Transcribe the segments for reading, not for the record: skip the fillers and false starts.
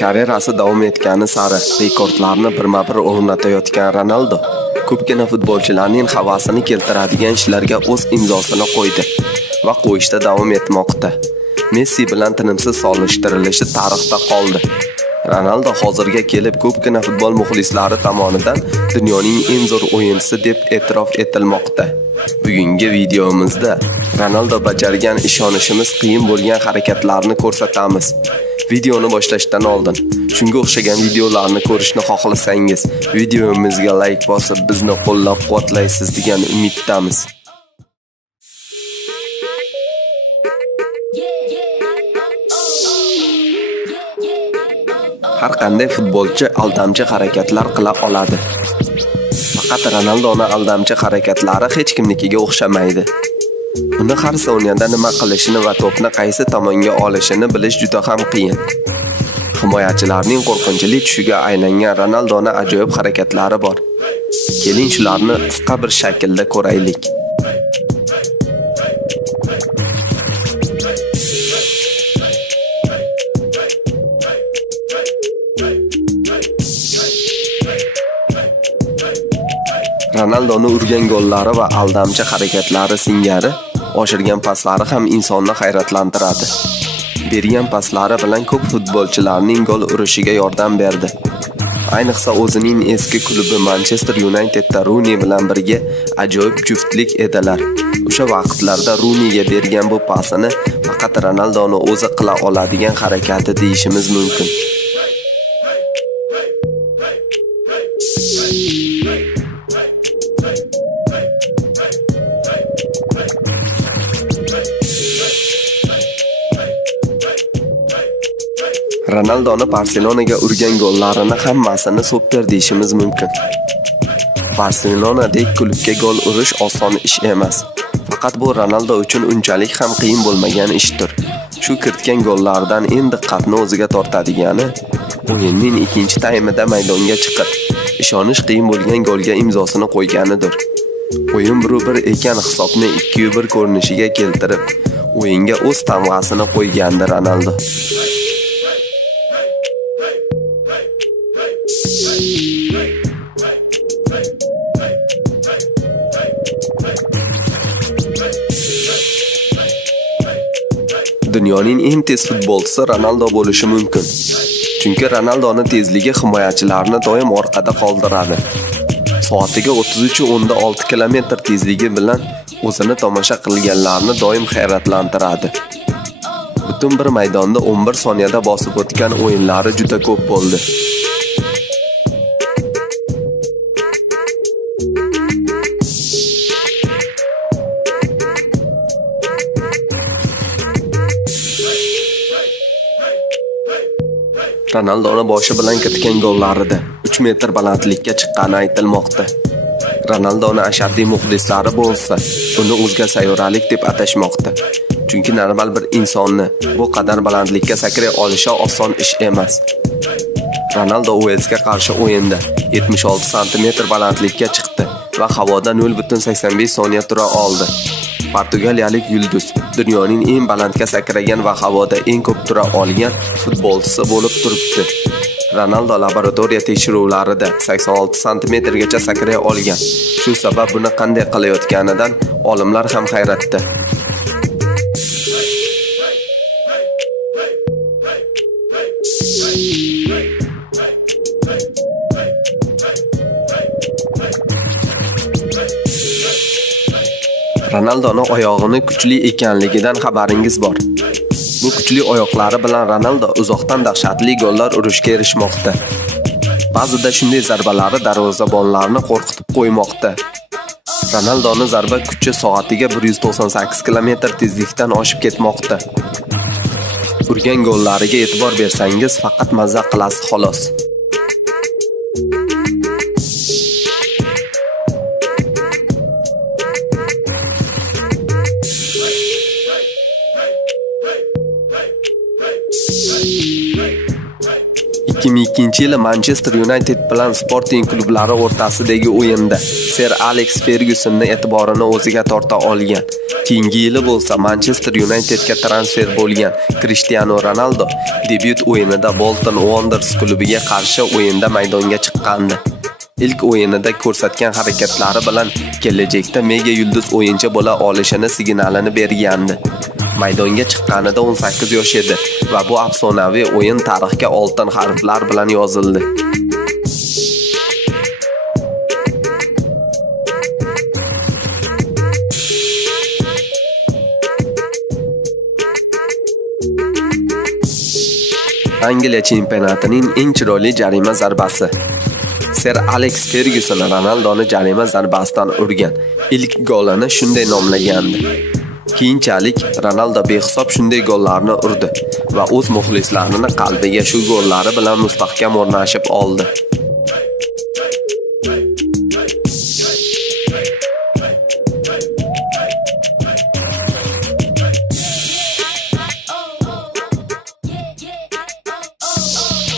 Karyerasi davom etgani sari rekordlarni birma-bir o'rnatayotgan Ronaldo ko'pgina futbolchilarning havasini keltiradigan ishlarga o'z imzosini qo'ydi va qo'yishda davom etmoqda. Messi bilan tinimsiz solishtirilishi tarixda qoldi. Ronaldo hozirga kelib ko'pgina futbol muxlislari tomonidan dunyoning eng zo'r o'yinchisi deb e'tirof etilmoqda. Bugungi videomizda Ronaldo bajargan ishonishimiz qiyin bo'lgan harakatlarni ko'rsatamiz. Videoni boshlashdan oldin shunga o'xshagan videolarni ko'rishni xohlasangiz, videomizga like bosib bizni qo'llab-quvvatlaysiz degan umiddamiz. Har qanday futbolchi aldamchi harakatlar qila oladi. Faqat Ronaldoning aldamchi harakatlari hech kimnikiga o'xshamaydi. Uni har soniyada nima qilishini va to'pni qaysi tomonga olishini bilish juda ham qiyin. Himoyachilarning qo'rqinchli tushiga aylangan Ronaldoning ajoyib harakatlari bor. Keling shularni qisqa bir shaklda ko'raylik. Ronaldoning urgan gollari va aldamchi harakatlari singari oshirgan paslari ham insonni hayratlantiradi. Bergan paslari bilan ko'p futbolchilarning gol urishiga yordam berdi. Ayniqsa o'zining eski klubi Manchester Unitedda Rooney bilan birga ajoyib juftlik edilar. O'sha vaqtlarda Rooneyga bergan bu pasini faqat Ronaldoning o'zi qila oladigan harakati deyishimiz mumkin. Ronaldoning Barselonaga urgan gollarini hammasini super deyishimiz mumkin. Barselonadek klubga gol urish oson ish emas. Faqat bu Ronaldo uchun unchalik ham qiyin bo'lmagan ishdir. Shu kiritgan gollardan endi diqqatni o'ziga tortadigani o'yinning ikkinchi taymida maydonga chiqib, ishonish qiyin bo'lgan golga imzosini qo'yganidir. O'yin 1-1 ekan hisobni 2-1 ko'rinishiga keltirib, o'yinga o'z tamg'asini qo'ygandi Ronaldo. Dunyoning eng tez futbolchisi Ronaldo bo'lishi mumkin. Chunki Ronaldoning tezligi himoyachilarni doim orqada qoldiradi. Soatiga 33.6 km tezligi bilan o'zini tomosha qilganlarni doim hayratlantiradi. Butun bir maydonda 11 soniyada bosib o'tgan o'yinlari juda ko'p bo'ldi. Ronaldoning boshi bilan kiritgan gollarida 3 metr balandlikka chiqqani aytilmoqda. Ronaldoning ashaddiy muxlislari bo'lsa, uni o'zga sayyoralik deb atashmoqda. Chunki normal bir insonni bu qadar balandlikka sakray olishi oson ish emas. Ronaldo Walesga qarshi o'yinda 76 sm balandlikka chiqdi va havoda 0.85 soniya tura oldi. Portugaliyalik yulduz dunyoning eng balandga sakragan va havoda eng ko'p tura olgan futbolchisi bo'lib turibdi. Ronaldo laboratoriya tekshiruvlarida 86 sm gacha sakray olgan. Shu sabab buni qanday qilayotganidan olimlar ham hayratda. Ronaldoning oyog'ini kuchli ekanligidan xabaringiz bor. Bu kuchli oyoqlari bilan Ronaldo uzoqdan dahshatli gollar urishga erishmoqda. Ba'zida shunday zarbalari darvozabonlarni qo'rqitib qo'ymoqda. Ronaldoning zarba kuchi soatiga 198 km tezlikdan oshib ketmoqda. Urgan gollariga e'tibor bersangiz faqat mazza qilasiz xolos. 2002-yili Manchester United bilan Sporting klublari o'rtasidagi o'yinda Sir Alex Fergusonni e'tiborini o'ziga torta olgan. Keyingi yili bo'lsa Manchester Unitedga transfer bo'lgan Cristiano Ronaldo debyut o'yinida Bolton Wanderers klubiga qarshi o'yinda maydonga chiqqandi. Ilk o'yinida ko'rsatgan harakatlari bilan kelajakda mega yulduz o'yinchi bo'la olishini signalini bergandi. Maydonga chiqqanida 18 yosh edi va bu afsonaviy o'yin tarixga oltin harflar bilan yozildi. Angliya chempionatining eng chiroyli jarima zarbasi. Sir Alex Ferguson Ronaldoni jarima zarbasidan urgan ilk golini shunday nomlagandi. Keyinchalik Ronaldo behisob shunday gollarni urdi va o'z muxlislarini qalbiga shu gollari bilan mustahkam o'rnashib oldi.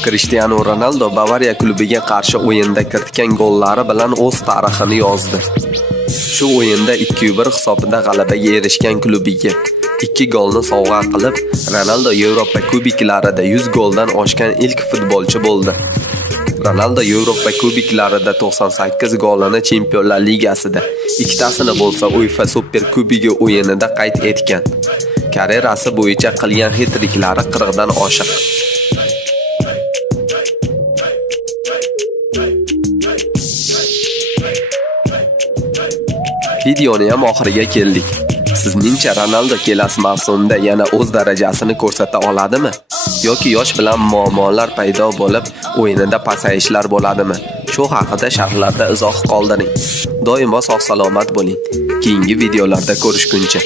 Cristiano Ronaldo Bavariya klubiga qarshi o'yinda kiritgan gollari bilan o'z tarixini yozdi. Shu o'yinda 2-1 hisobida g'alabaga erishgan klubiga 2 golni sovg'a qilib, Ronaldo Yevropa kubiklarida 100 goldan oshgan ilk futbolchi bo'ldi. Ronaldo Yevropa kubiklarida 98 golini Chempionlar Ligasida, ikkitasini bo'lsa UEFA Super Kubigi o'yinida qayd etgan. Karyerasi bo'yicha qilgan hat-triklari 40 dan oshiq. Videoni ham oxiriga keldik. Sizningcha Ronaldo kelasi mavsumda yana o'z darajasini ko'rsata oladimi? Yoki yosh bilan muammolar paydo bo'lib, o'yinida pasayishlar bo'ladimi? Shu haqida sharhlarda izoh qoldiring. Doimo sog' salomat bo'ling. Keyingi videolarda ko'rishguncha